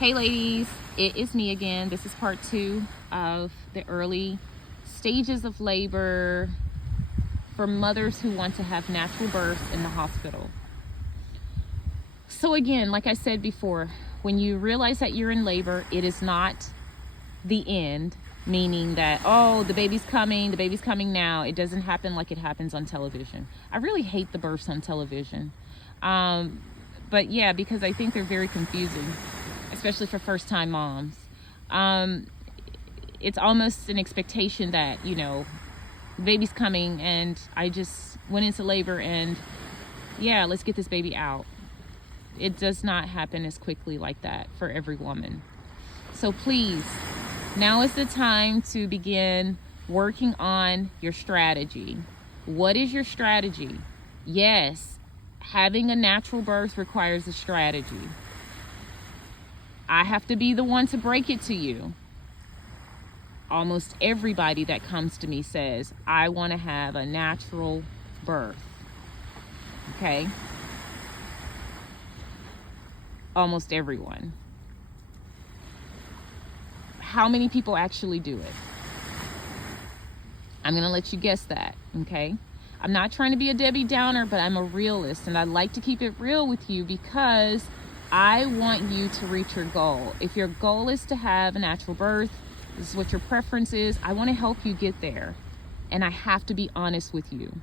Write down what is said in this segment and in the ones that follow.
Hey ladies, it is me again. This is part 2 of the early stages of labor for mothers who want to have natural births in the hospital. So again, like I said before, when you realize that you're in labor, it is not the end, meaning that, oh, the baby's coming now. It doesn't happen like it happens on television. I really hate the births on television. But yeah, because I think they're very confusing, especially for first-time moms. It's almost an expectation that, the baby's coming and I just went into labor and yeah, let's get this baby out. It does not happen as quickly like that for every woman. So please, now is the time to begin working on your strategy. What is your strategy? Yes, having a natural birth requires a strategy. I have to be the one to break it to you. Almost everybody that comes to me says, I want to have a natural birth. Okay? Almost everyone. How many people actually do it? I'm going to let you guess that, okay? I'm not trying to be a Debbie Downer, but I'm a realist, and I like to keep it real with you because I want you to reach your goal. If your goal is to have a natural birth, this is what your preference is, I want to help you get there. And I have to be honest with you.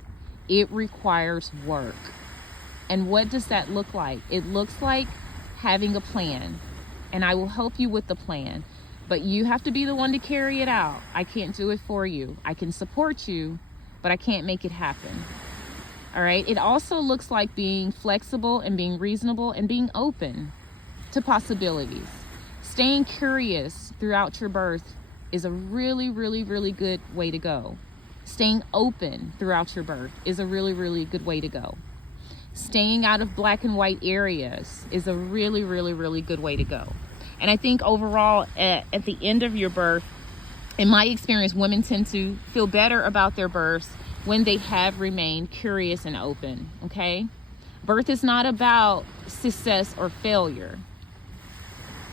It requires work. And what does that look like? It looks like having a plan. And I will help you with the plan. But you have to be the one to carry it out. I can't do it for you. I can support you, but I can't make it happen. All right? It also looks like being flexible and being reasonable and being open to possibilities. Staying curious throughout your birth is a really, really, really good way to go. Staying open throughout your birth is a really, really good way to go. Staying out of black and white areas is a really, really, really good way to go. And I think overall, at the end of your birth, in my experience, women tend to feel better about their births when they have remained curious and open, okay? Birth is not about success or failure.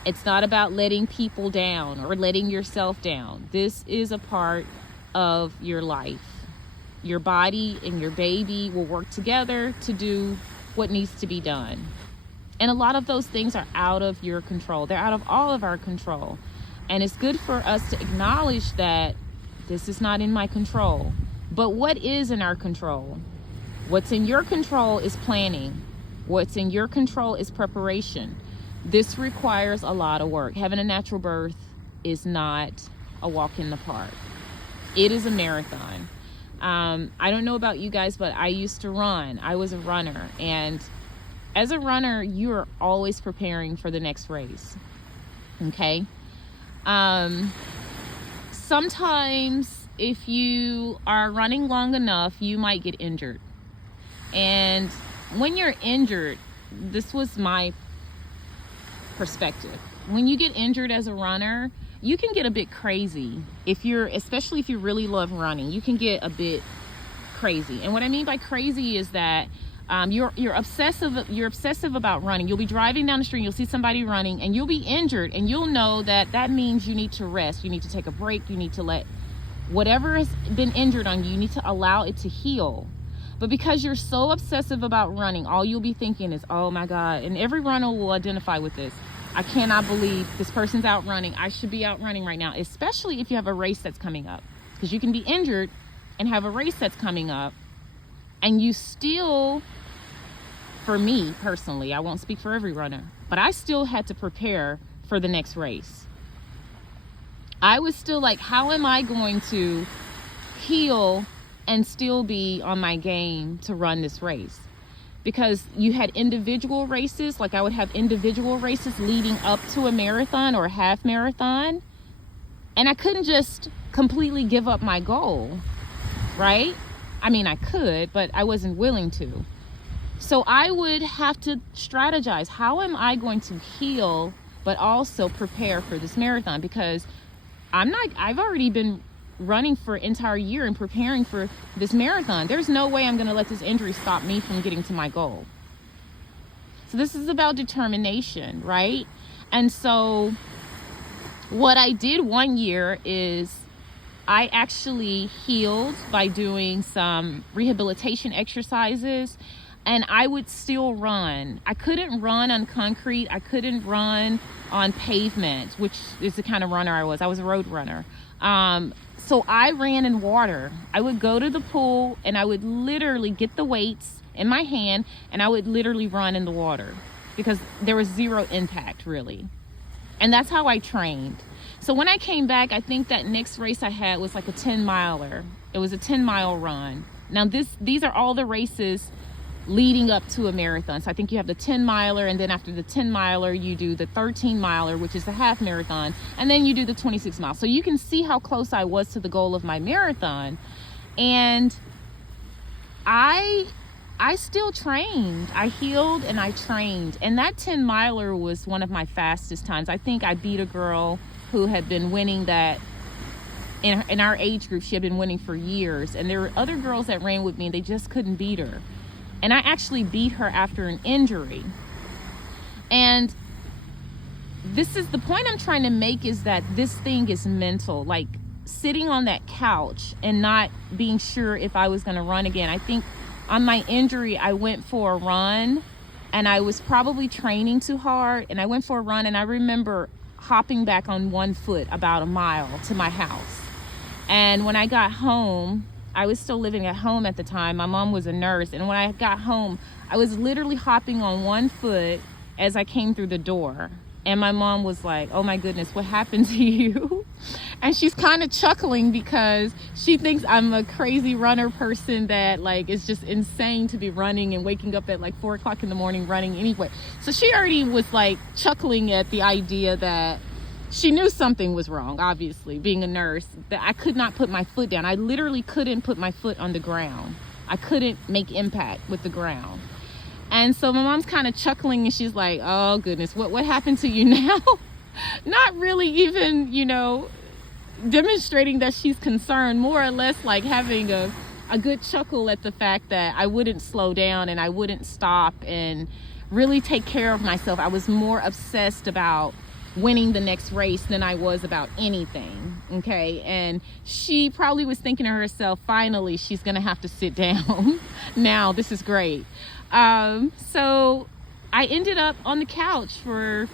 It's not about letting people down or letting yourself down. This is a part of your life. Your body and your baby will work together to do what needs to be done. And a lot of those things are out of your control. They're out of all of our control. And it's good for us to acknowledge that this is not in my control. But what is in our control? What's in your control is planning. What's in your control is preparation. This requires a lot of work. Having a natural birth is not a walk in the park. It is a marathon. I don't know about you guys, but I used to run. I was a runner. And as a runner, you are always preparing for the next race. Okay? Sometimes if you are running long enough, you might get injured. And when you're injured, this was my perspective. When you get injured as a runner, you can get a bit crazy. Especially if you really love running, you can get a bit crazy. And what I mean by crazy is that you're obsessive about running. You'll be driving down the street, you'll see somebody running, and you'll be injured, and you'll know that means you need to rest. You need to take a break. You need to let whatever has been injured on you, you need to allow it to heal. But because you're so obsessive about running, all you'll be thinking is, oh my God, and every runner will identify with this. I cannot believe this person's out running. I should be out running right now, especially if you have a race that's coming up. Because you can be injured and have a race that's coming up, and you still, for me personally, I won't speak for every runner, but I still had to prepare for the next race. I was still like, how am I going to heal and still be on my game to run this race? Because you had individual races, like I would have individual races leading up to a marathon or a half marathon, and I couldn't just completely give up my goal, right? I mean, I could, but I wasn't willing to. So I would have to strategize. How am I going to heal, but also prepare for this marathon? Because I've already been running for an entire year and preparing for this marathon. There's no way I'm going to let this injury stop me from getting to my goal. So this is about determination, right? And so what I did one year is I actually healed by doing some rehabilitation exercises, and I would still run. I couldn't run on concrete. I couldn't run on pavement, which is the kind of runner I was. I was a road runner. So I ran in water. I would go to the pool and I would literally get the weights in my hand and I would literally run in the water because there was zero impact really. And that's how I trained. So when I came back, I think that next race I had was like a 10-miler. It was a 10-mile run. Now these are all the races leading up to a marathon. So I think you have the 10-miler, and then after the 10-miler, you do the 13-miler, which is the half marathon, and then you do the 26 miles. So you can see how close I was to the goal of my marathon. And I still trained. I healed and I trained. And that 10-miler was one of my fastest times. I think I beat a girl who had been winning that in our age group. She had been winning for years. And there were other girls that ran with me and they just couldn't beat her. And I actually beat her after an injury. And this is the point I'm trying to make, is that this thing is mental. Like sitting on that couch and not being sure if I was going to run again. I think on my injury, I went for a run and I was probably training too hard. And I went for a run and I remember hopping back on one foot about a mile to my house. And when I got home, I was still living at home at the time. My mom was a nurse. And when I got home, I was literally hopping on one foot as I came through the door. And my mom was like, "Oh my goodness, what happened to you?" And she's kind of chuckling because she thinks I'm a crazy runner person that like is just insane to be running and waking up at like 4 o'clock in the morning running anyway. So she already was like chuckling at the idea that she knew something was wrong, obviously, being a nurse, that I could not put my foot down. I literally couldn't put my foot on the ground. I couldn't make impact with the ground. And so my mom's kind of chuckling and she's like, "Oh goodness, what happened to you now?" Not really even, demonstrating that she's concerned, more or less like having a good chuckle at the fact that I wouldn't slow down and I wouldn't stop and really take care of myself. I was more obsessed about winning the next race than I was about anything. Okay. And she probably was thinking to herself, finally, she's going to have to sit down. Now, this is great. So I ended up on the couch for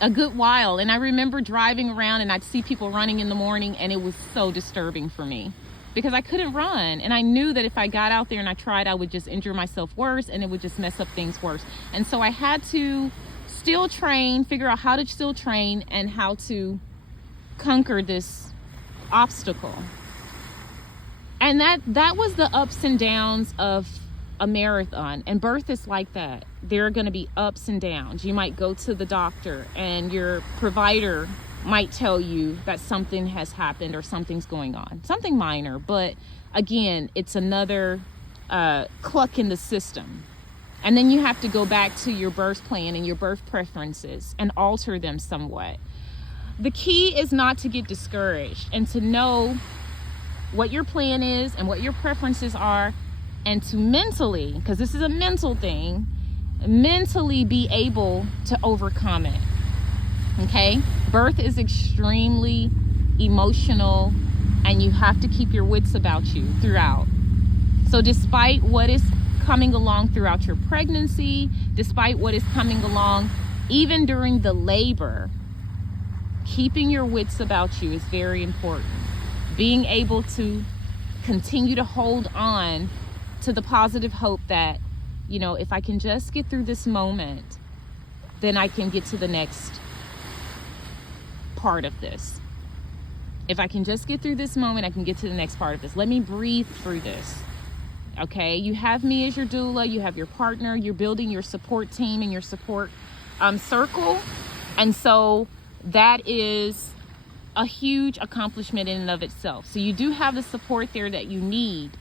a good while. And I remember driving around and I'd see people running in the morning, and it was so disturbing for me because I couldn't run. And I knew that if I got out there and I tried, I would just injure myself worse and it would just mess up things worse. And so I had to still train, figure out how to still train and how to conquer this obstacle. And that was the ups and downs of a marathon. And birth is like that. There are going to be ups and downs. You might go to the doctor and your provider might tell you that something has happened or something's going on, something minor, but again, it's another cluck in the system. And then you have to go back to your birth plan and your birth preferences and alter them somewhat. The key is not to get discouraged and to know what your plan is and what your preferences are, and to mentally, because this is a mental thing, mentally be able to overcome it. Okay? Birth is extremely emotional and you have to keep your wits about you throughout. So despite what is coming along throughout your pregnancy, despite what is coming along even during the labor, keeping your wits about you is very important. Being able to continue to hold on to the positive hope that, if I can just get through this moment, then I can get to the next part of this. If I can just get through this moment, I can get to the next part of this. Let me breathe through this. Okay, you have me as your doula, you have your partner, you're building your support team and your support circle. And so that is a huge accomplishment in and of itself. So you do have the support there that you need.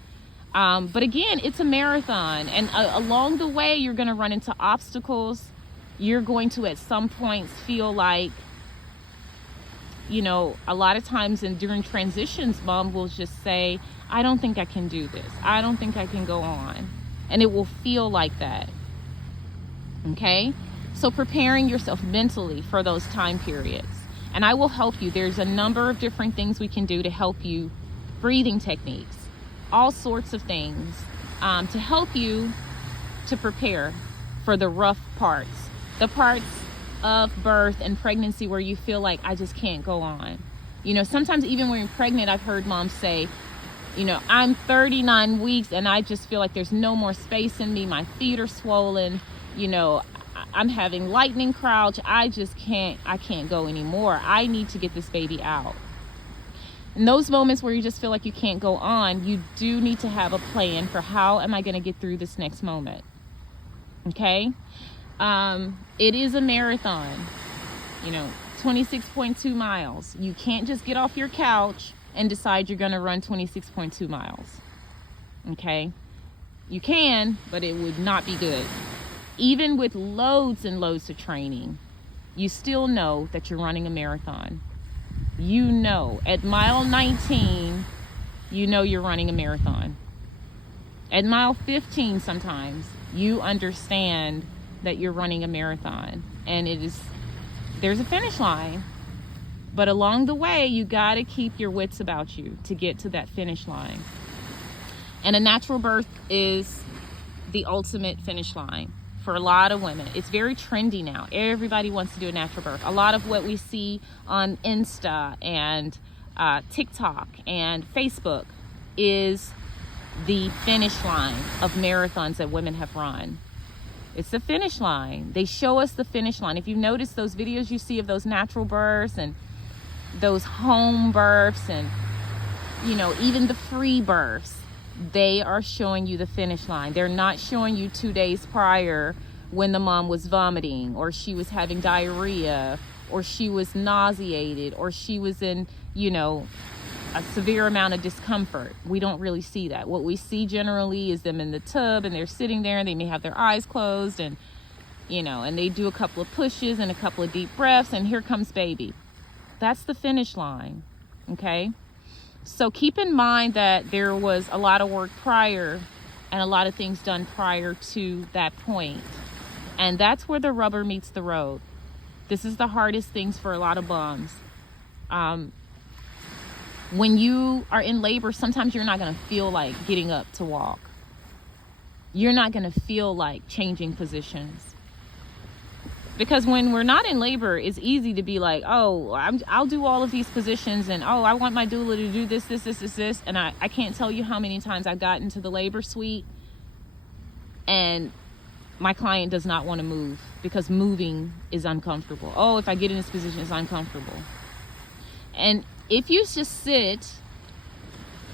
But again, it's a marathon, and along the way, you're going to run into obstacles. You're going to, at some points, feel like, a lot of times and during transitions, mom will just say, "I don't think I can do this. I don't think I can go on." And it will feel like that. Okay? So preparing yourself mentally for those time periods. And I will help you. There's a number of different things we can do to help you. Breathing techniques, all sorts of things to help you to prepare for the rough parts. The parts of birth and pregnancy where you feel like, I just can't go on. You know, sometimes even when you're pregnant, I've heard moms say, you know, I'm 39 weeks and I just feel like there's no more space in me. My feet are swollen. You know, I'm having lightning crouch. I can't go anymore. I need to get this baby out. In those moments where you just feel like you can't go on, you do need to have a plan for how am I going to get through this next moment. Okay? It is a marathon, you know, 26.2 miles. You can't just get off your couch and decide you're going to run 26.2 miles. Okay? You can, but it would not be good. Even with loads and loads of training, you still know that you're running a marathon. You know, at mile 19, you know you're running a marathon. At mile 15 sometimes, you understand that you're running a marathon. And there's a finish line. But along the way, you got to keep your wits about you to get to that finish line. And a natural birth is the ultimate finish line for a lot of women. It's very trendy now. Everybody wants to do a natural birth. A lot of what we see on Insta and TikTok and Facebook is the finish line of marathons that women have run. It's the finish line. They show us the finish line. If you notice those videos you see of those natural births and those home births and, you know, even the free births, they are showing you the finish line. They're not showing you 2 days prior when the mom was vomiting or she was having diarrhea or she was nauseated or she was in, you know, a severe amount of discomfort. We don't really see that. What we see generally is them in the tub and they're sitting there and they may have their eyes closed and, you know, and they do a couple of pushes and a couple of deep breaths and here comes baby. That's the finish line, okay? So keep in mind that there was a lot of work prior and a lot of things done prior to that point. And that's where the rubber meets the road. This is the hardest things for a lot of moms. When you are in labor, sometimes you're not going to feel like getting up to walk. You're not going to feel like changing positions. Because when we're not in labor, it's easy to be like, oh, I'll do all of these positions and, oh, I want my doula to do this. And I can't tell you how many times I've gotten to the labor suite and my client does not want to move because moving is uncomfortable. Oh, if I get in this position, it's uncomfortable. And if you just sit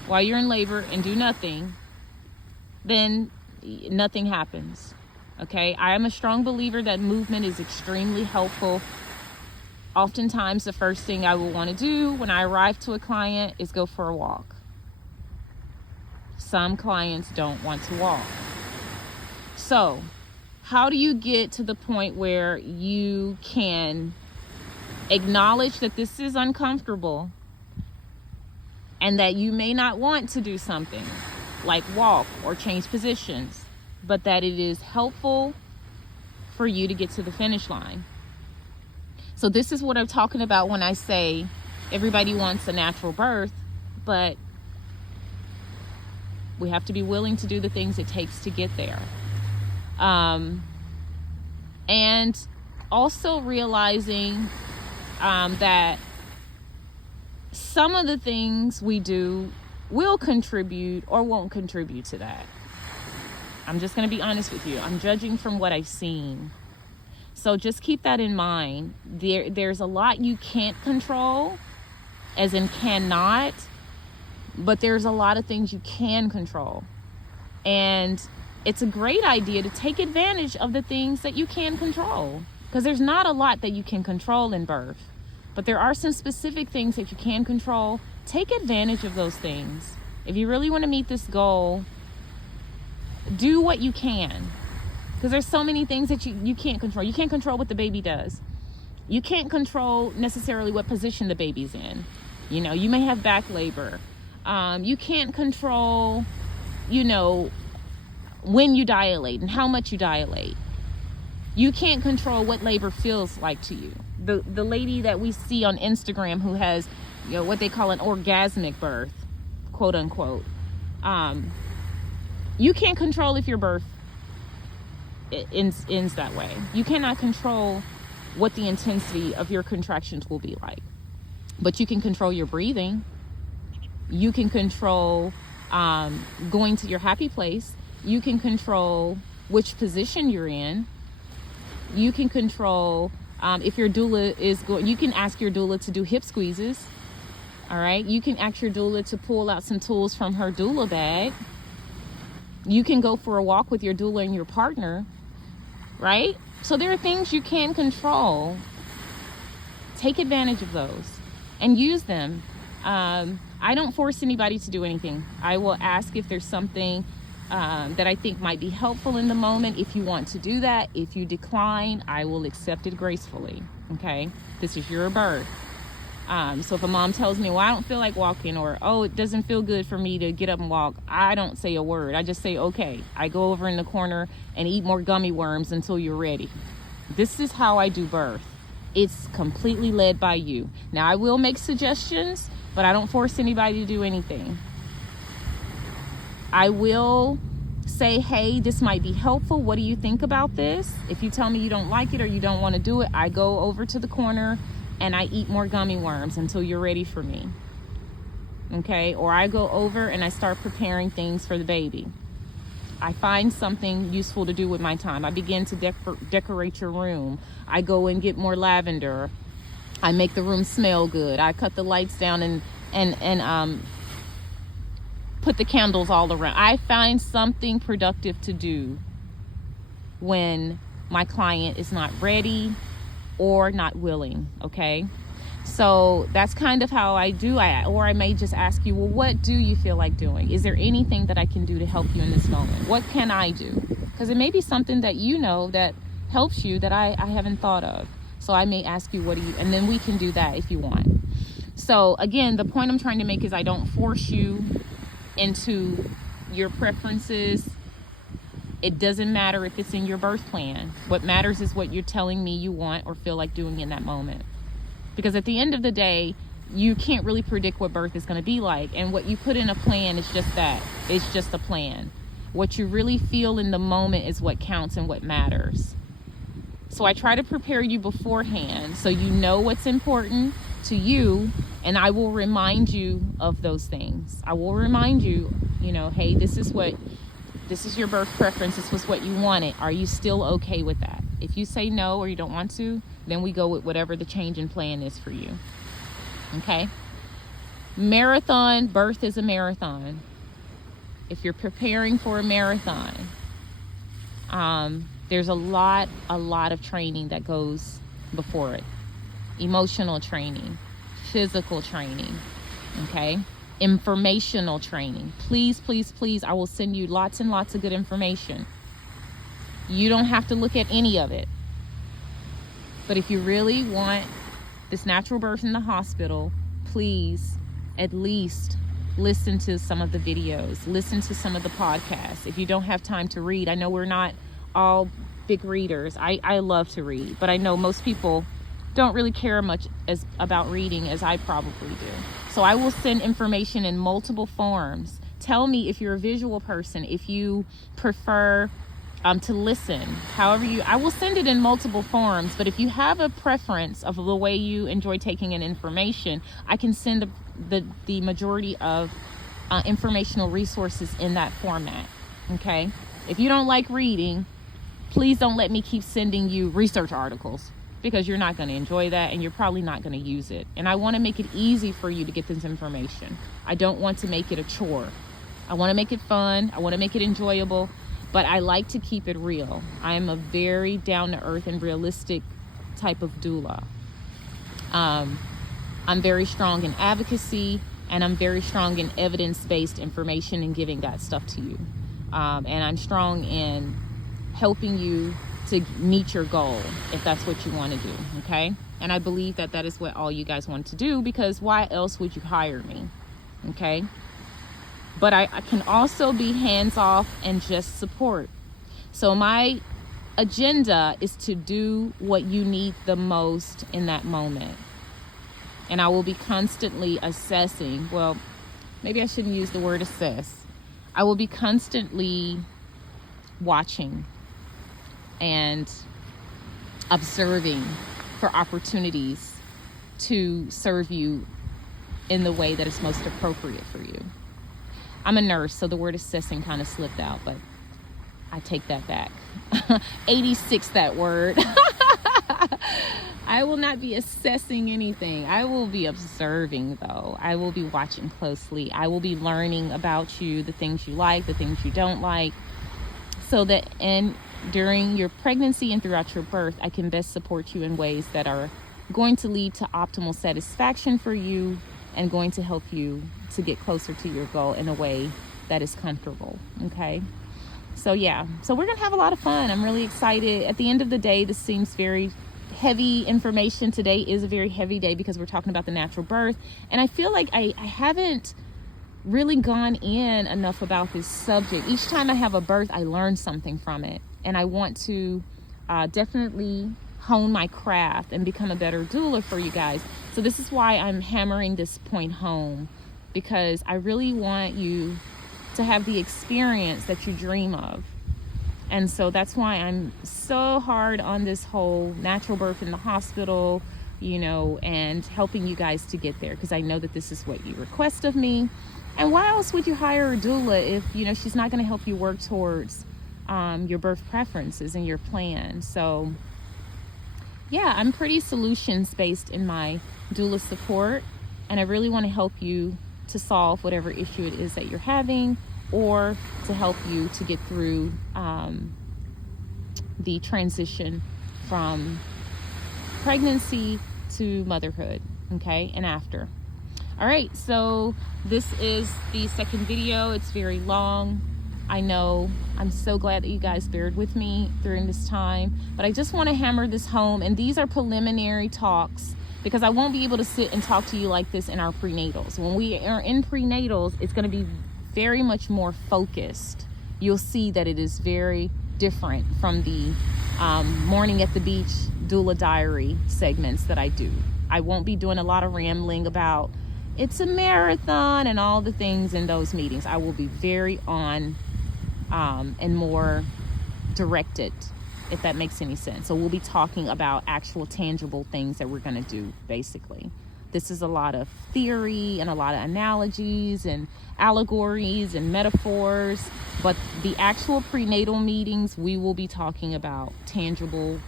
while you're in labor and do nothing, then nothing happens. Okay, I am a strong believer that movement is extremely helpful. Oftentimes, the first thing I will want to do when I arrive to a client is go for a walk. Some clients don't want to walk. So, how do you get to the point where you can acknowledge that this is uncomfortable and that you may not want to do something like walk or change positions, but that it is helpful for you to get to the finish line? So this is what I'm talking about when I say everybody wants a natural birth, but we have to be willing to do the things it takes to get there. And also realizing that some of the things we do will contribute or won't contribute to that. I'm just going to be honest with you. I'm judging from what I've seen. So just keep that in mind. There's a lot you can't control, as in cannot, but there's a lot of things you can control. And it's a great idea to take advantage of the things that you can control, because there's not a lot that you can control in birth, but there are some specific things that you can control. Take advantage of those things. If you really want to meet this goal, do what you can, because there's so many things that you can't control. You can't control what the baby does. You can't control necessarily what position the baby's in. You know, you may have back labor. You can't control, you know, when you dilate and how much you dilate. You can't control what labor feels like to you. The lady that we see on Instagram who has, what they call an orgasmic birth, quote unquote. You can't control if your birth ends that way. You cannot control what the intensity of your contractions will be like. But you can control your breathing. You can control going to your happy place. You can control which position you're in. You can control if your doula is going, you can ask your doula to do hip squeezes. All right. You can ask your doula to pull out some tools from her doula bag. You can go for a walk with your doula and your partner. Right. So there are things you can control. Take advantage of those and use them. I don't force anybody to do anything. I will ask if there's something that I think might be helpful in the moment. If you want to do that, if you decline, I will accept it gracefully. Okay, this is your birth. So if a mom tells me, well, I don't feel like walking, or, oh, it doesn't feel good for me to get up and walk, I don't say a word. I just say, okay. I go over in the corner and eat more gummy worms until you're ready. This is how I do birth. It's completely led by you. Now, I will make suggestions, but I don't force anybody to do anything. I will say, hey, this might be helpful. What do you think about this? If you tell me you don't like it or you don't want to do it, I go over to the corner and I eat more gummy worms until you're ready for me. Okay? Or I go over and I start preparing things for the baby. I find something useful to do with my time. I begin to decorate your room. I go and get more lavender. I make the room smell good. I cut the lights down and put the candles all around. I find something productive to do when my client is not ready or not willing, okay? So that's kind of how I do. Or I may just ask you, well, what do you feel like doing? Is there anything that I can do to help you in this moment? What can I do? Because it may be something that you know that helps you that I haven't thought of. So I may ask you, and then we can do that if you want. So again, the point I'm trying to make is I don't force you into your preferences. It doesn't matter if it's in your birth plan. What matters is what you're telling me you want or feel like doing in that moment. Because at the end of the day, you can't really predict what birth is going to be like. And what you put in a plan is just that. It's just a plan. What you really feel in the moment is what counts and what matters. So I try to prepare you beforehand so you know what's important to you, and I will remind you of those things. I will remind you, hey, this is your birth preference. This was what you wanted. Are you still okay with that? If you say no or you don't want to, then we go with whatever the change in plan is for you. Okay? Marathon, birth is a marathon. If you're preparing for a marathon, there's a lot of training that goes before it. Emotional training, physical training, okay? Informational training. Please, please, please, I will send you lots and lots of good information. You don't have to look at any of it. But if you really want this natural birth in the hospital, please at least listen to some of the videos, listen to some of the podcasts. If you don't have time to read, I know we're not all big readers. I love to read, but I know most people don't really care much about reading as I probably do. So I will send information in multiple forms. Tell me if you're a visual person, if you prefer to listen, I will send it in multiple forms. But if you have a preference of the way you enjoy taking in information, I can send the majority of informational resources in that format. Okay? If you don't like reading, please don't let me keep sending you research articles, because you're not going to enjoy that and you're probably not going to use it. And I want to make it easy for you to get this information. I don't want to make it a chore. I want to make it fun. I want to make it enjoyable, but I like to keep it real. I am a very down-to-earth and realistic type of doula. I'm very strong in advocacy, and I'm very strong in evidence-based information and giving that stuff to you. And I'm strong in helping you to meet your goal, if that's what you want to do, okay? And I believe that is what all you guys want to do, because why else would you hire me, okay? But I can also be hands-off and just support. So my agenda is to do what you need the most in that moment. And I will be constantly assessing. Well, maybe I shouldn't use the word assess. I will be constantly watching and observing for opportunities to serve you in the way that is most appropriate for you. I'm a nurse, so the word assessing kind of slipped out, but I take that back. 86 that word. I will not be assessing anything. I will be observing, though. I will be watching closely. I will be learning about you, the things you like, the things you don't like, so that during your pregnancy and throughout your birth, I can best support you in ways that are going to lead to optimal satisfaction for you and going to help you to get closer to your goal in a way that is comfortable, okay? So yeah, so we're gonna have a lot of fun. I'm really excited. At the end of the day, this seems very heavy information. Today is a very heavy day because we're talking about the natural birth. And I feel like I haven't really gone in enough about this subject. Each time I have a birth, I learn something from it. And I want to definitely hone my craft and become a better doula for you guys. So this is why I'm hammering this point home, because I really want you to have the experience that you dream of. And so that's why I'm so hard on this whole natural birth in the hospital, you know, and helping you guys to get there, because I know that this is what you request of me. And why else would you hire a doula if, you know, she's not going to help you work towards your birth preferences and your plan? So yeah, I'm pretty solutions based in my doula support, and I really want to help you to solve whatever issue it is that you're having, or to help you to get through the transition from pregnancy to motherhood, okay, and after. All right, so this is the second video. It's very long, I know. I'm so glad that you guys bared with me during this time, but I just want to hammer this home, and these are preliminary talks, because I won't be able to sit and talk to you like this in our prenatals. When we are in prenatals, it's going to be very much more focused. You'll see that it is very different from the morning at the beach doula diary segments that I do. I won't be doing a lot of rambling about it's a marathon and all the things in those meetings. I will be very on and more directed, if that makes any sense. So we'll be talking about actual tangible things that we're going to do, basically. This is a lot of theory and a lot of analogies and allegories and metaphors, but the actual prenatal meetings, we will be talking about tangible,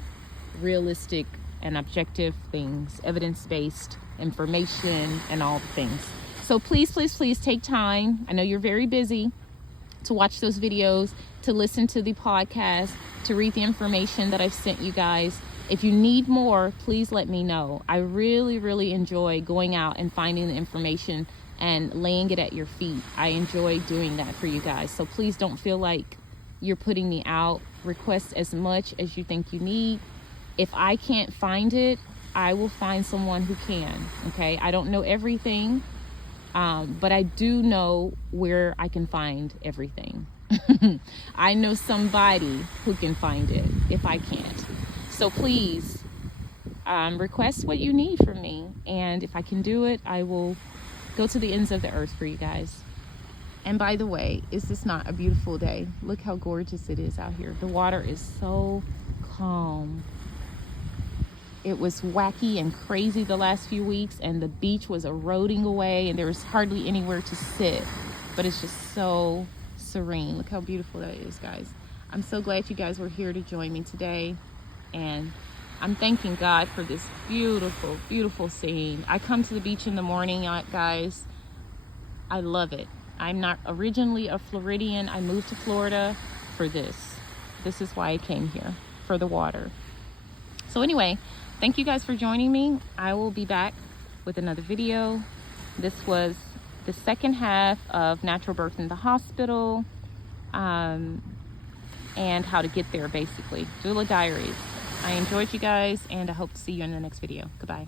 realistic, and objective things, evidence-based information and all the things. So please, please, please take time. I know you're very busy, to watch those videos, to listen to the podcast, to read the information that I've sent you guys. If you need more, please let me know. I really, really enjoy going out and finding the information and laying it at your feet. I enjoy doing that for you guys. So please don't feel like you're putting me out. Request as much as you think you need. If I can't find it, I will find someone who can, okay? I don't know everything, but I do know where I can find everything. I know somebody who can find it if I can't. So please request what you need from me, and if I can do it, I will go to the ends of the earth for you guys. And by the way, is this not a beautiful day? Look how gorgeous it is out here. The water is so calm. It was wacky and crazy the last few weeks, and the beach was eroding away, and there was hardly anywhere to sit, but it's just so serene. Look how beautiful that is, guys. I'm so glad you guys were here to join me today, and I'm thanking God for this beautiful, beautiful scene. I come to the beach in the morning, guys. I love it. I'm not originally a Floridian. I moved to Florida for this. This is why I came here, for the water. So anyway, thank you guys for joining me. I will be back with another video. This was the second half of natural birth in the hospital, and how to get there, basically. Doula diaries. I enjoyed you guys, and I hope to see you in the next video. Goodbye.